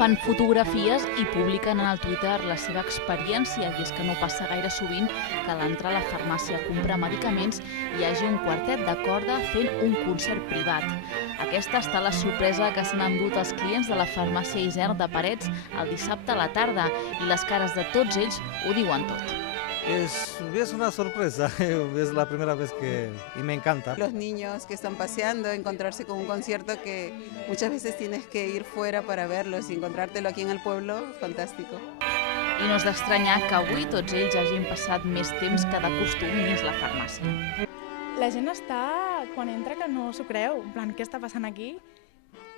Fan fotografies i publiquen en el Twitter la seva experiència, i és que no passa gaire sovint que a l'entrar a la farmàcia a comprar medicaments hi hagi un quartet de corda fent un concert privat. Aquesta ha estat la sorpresa que s'han endut els clients de la farmàcia Isern de Parets el dissabte a la tarda, i les cares de tots ells ho diuen tot. Es una sorpresa, es la primera vez y me encanta. Los niños que están paseando, encontrarse con un concierto que muchas veces tienes que ir fuera para verlos y encontrártelo aquí en el pueblo, fantástico. I no és d'estranyar que avui tots ells hagin passat més temps que de costum dins la farmàcia. La gent està, quan entra, que no s'ho creu, en plan, què està passant aquí?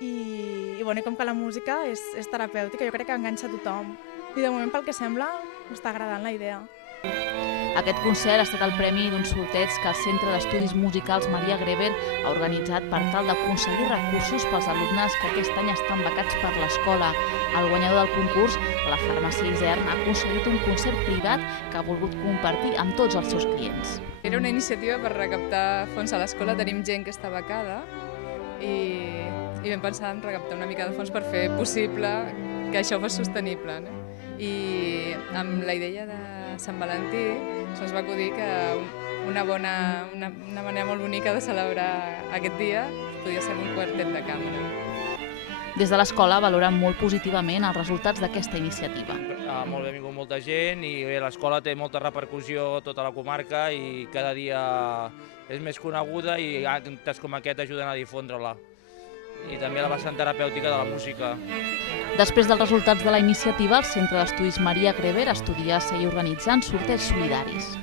I com que la música és terapèutica, jo crec que enganxa a tothom. I de moment, pel que sembla, m'està agradant la idea. Aquest concert ha estat el premi d'un sorteig que el Centre d'Estudis Musicals Maria Greber ha organitzat per tal d'aconseguir recursos pels alumnes que aquest any estan becats per l'escola. El guanyador del concurs, la farmàcia Isern, ha aconseguit un concert privat que ha volgut compartir amb tots els seus clients. Era una iniciativa per recaptar fons a l'escola. Tenim gent que està becada i vam pensar en recaptar una mica de fons per fer possible que això fos sostenible. I amb la idea de Sant Valentí se'ns va acudir que una manera molt bonica de celebrar aquest dia podia ser un quartet de cambra. Des de l'escola valoren molt positivament els resultats d'aquesta iniciativa. Molt bé, ha vingut molta gent i l'escola té molta repercussió a tota la comarca i cada dia és més coneguda i actes com aquest ajuden a difondre-la. I també la vessant terapèutica de la música. Després dels resultats de la iniciativa, el Centre d'Estudis Maria Greber estudia seguir organitzant sorteigs solidaris.